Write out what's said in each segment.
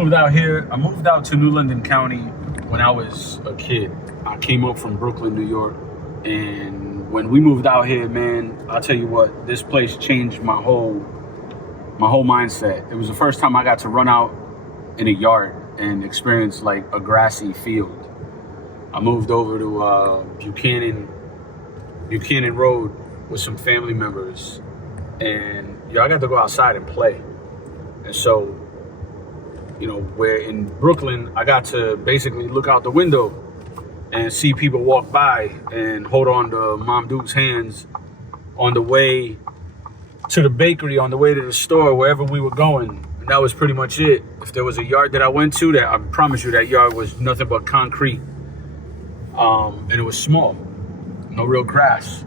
moved out here. I moved out to New London County when I was a kid. I came up from Brooklyn, New York. And when we moved out here, man, I'll tell you what, this place changed my whole mindset. It was the first time I got to run out in a yard and experience like a grassy field. I moved over to Buchanan Road with some family members, and I got to go outside and play. And so, where in Brooklyn, I got to basically look out the window and see people walk by and hold on to Mom Duke's hands on the way to the bakery, on the way to the store, wherever we were going. And that was pretty much it. If there was a yard that I went to, that I promise you that yard was nothing but concrete. And it was small, no real grass.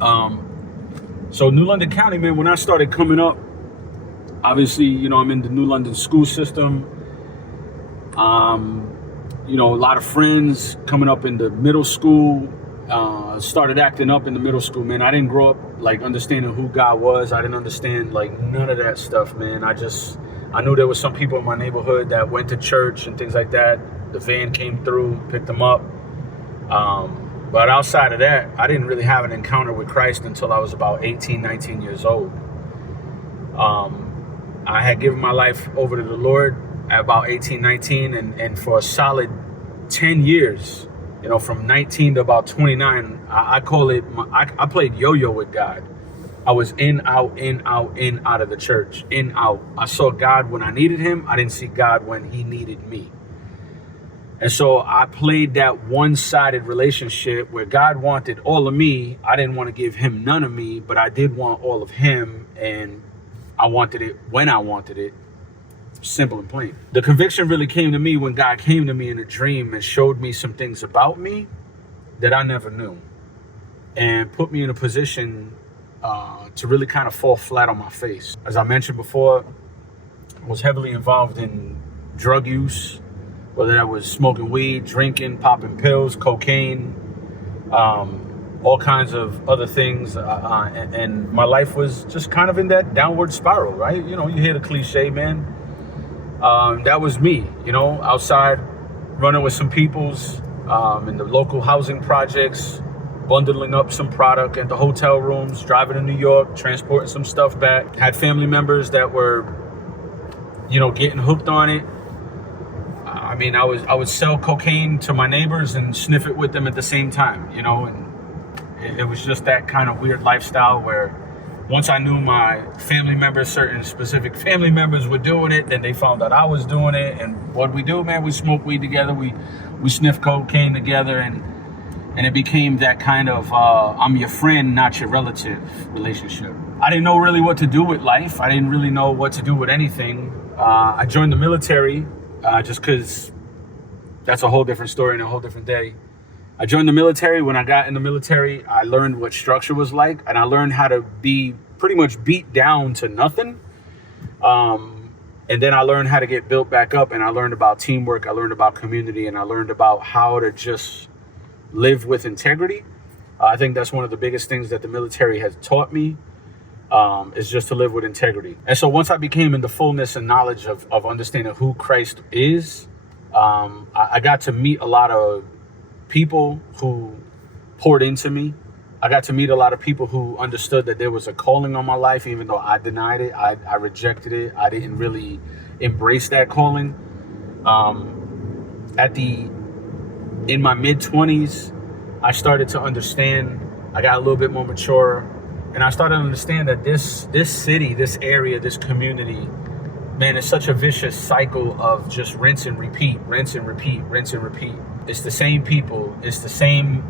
So New London County, man, when I started coming up, obviously, I'm in the New London school system. A lot of friends coming up in the middle school, started acting up in the middle school, man. I didn't grow up like understanding who God was. I didn't understand like none of that stuff, man. I knew there was some people in my neighborhood that went to church and things like that. The van came through, picked them up. But outside of that, I didn't really have an encounter with Christ until I was about 18, 19 years old. I had given my life over to the Lord at about 18, 19, and for a solid 10 years, from 19 to about 29, I call it, I played yo-yo with God. I was in, out of the church, in, out. I saw God when I needed him. I didn't see God when he needed me. And so I played that one-sided relationship where God wanted all of me. I didn't want to give him none of me, but I did want all of him, and I wanted it when I wanted it. Simple and plain. The conviction really came to me when God came to me in a dream and showed me some things about me that I never knew, and put me in a position to really kind of fall flat on my face. As I mentioned before, I was heavily involved in drug use, whether that was smoking weed, drinking, popping pills, cocaine, all kinds of other things. And my life was just kind of in that downward spiral, right? You hear the cliche, man. That was me, outside running with some peoples in the local housing projects, bundling up some product at the hotel rooms, driving to New York, transporting some stuff back. Had family members that were, getting hooked on it. I would sell cocaine to my neighbors and sniff it with them at the same time, and it was just that kind of weird lifestyle where once I knew my family members, certain specific family members were doing it, then they found out I was doing it. And what we do, man, we smoke weed together, we sniff cocaine together, and it became that kind of I'm your friend, not your relative relationship. I didn't know really what to do with life. I didn't really know what to do with anything. I joined the military just because that's a whole different story and a whole different day. I joined the military. When I got in the military, I learned what structure was like, and I learned how to be pretty much beat down to nothing. And then I learned how to get built back up, and I learned about teamwork. I learned about community, and I learned about how to just live with integrity. I think that's one of the biggest things that the military has taught me, is just to live with integrity. And so once I became in the fullness and knowledge of understanding who Christ is, I got to meet a lot of people who poured into me. I got to meet a lot of people who understood that there was a calling on my life, even though I denied it. I rejected it. I didn't really embrace that calling. In my mid-20s, I started to understand. I got a little bit more mature, and I started to understand that this city, this area, this community, man, it's such a vicious cycle of just rinse and repeat, rinse and repeat, rinse and repeat. It's the same people. It's the same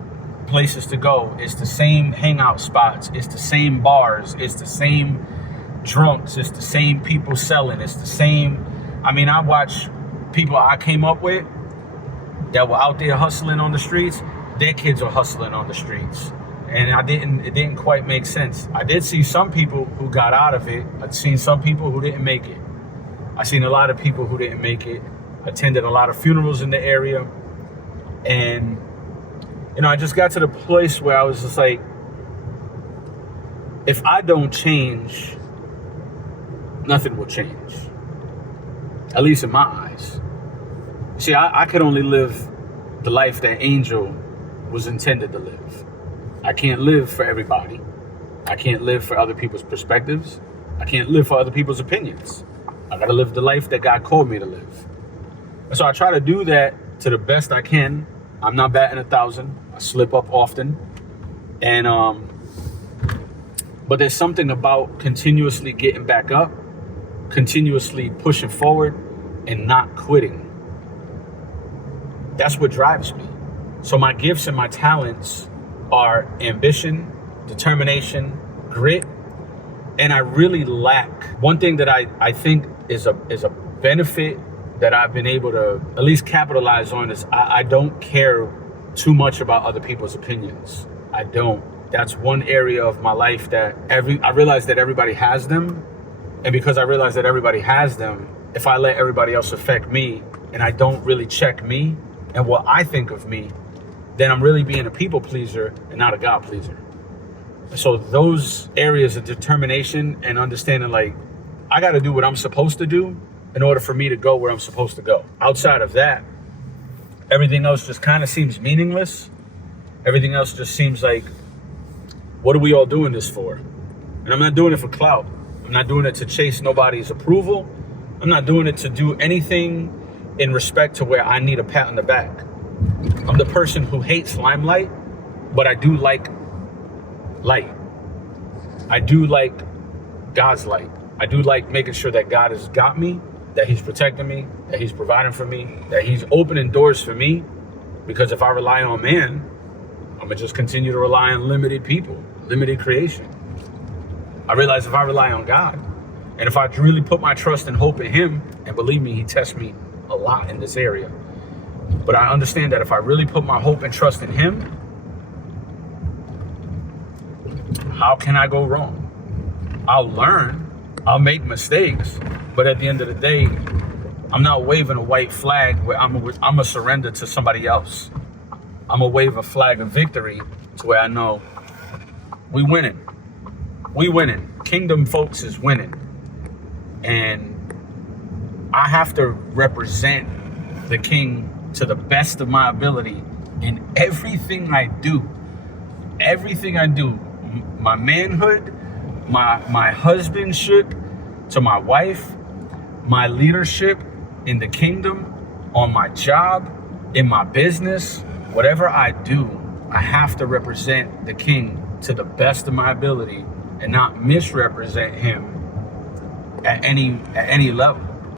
places to go. It's the same hangout spots. It's the same bars. It's the same drunks. It's the same people selling. It's the same. I watch people I came up with that were out there hustling on the streets. Their kids are hustling on the streets. And it didn't quite make sense. I did see some people who got out of it. I've seen some people who didn't make it. I've seen a lot of people who didn't make it. Attended a lot of funerals in the area. And, I just got to the place where I was just like, if I don't change, nothing will change. at least in my eyes. See, I could only live the life that Angel was intended to live. I can't live for everybody. I can't live for other people's perspectives. I can't live for other people's opinions. I gotta live the life that God called me to live. And so I try to do that to the best I can. I'm not batting 1,000. I slip up often. And but there's something about continuously getting back up, continuously pushing forward, and not quitting. That's what drives me. So my gifts and my talents are ambition, determination, grit, and I really lack. One thing that I think is a benefit that I've been able to at least capitalize on is I don't care too much about other people's opinions. I don't. That's one area of my life that I realize that everybody has them. And because I realize that everybody has them, if I let everybody else affect me and I don't really check me and what I think of me, then I'm really being a people pleaser and not a God pleaser. So those areas of determination and understanding, like, I got to do what I'm supposed to do in order for me to go where I'm supposed to go. Outside of that, everything else just kind of seems meaningless. Everything else just seems like, what are we all doing this for? And I'm not doing it for clout. I'm not doing it to chase nobody's approval. I'm not doing it to do anything in respect to where I need a pat on the back. I'm the person who hates limelight, but I do like light. I do like God's light. I do like making sure that God has got me, that he's protecting me, that he's providing for me, that he's opening doors for me. Because if I rely on man, I'm gonna just continue to rely on limited people, limited creation. I realize if I rely on God, and if I really put my trust and hope in him, and believe me, he tests me a lot in this area. But I understand that if I really put my hope and trust in him, how can I go wrong? I'll learn, I'll make mistakes, but at the end of the day, I'm not waving a white flag where I'm a surrender to somebody else. I'm gonna wave a flag of victory to where I know we winning. We winning. Kingdom folks is winning. And I have to represent the king to the best of my ability in everything I do. Everything I do. My manhood, my husbandship to my wife, my leadership in the kingdom, on my job, in my business, whatever I do, I have to represent the king to the best of my ability and not misrepresent him at any level.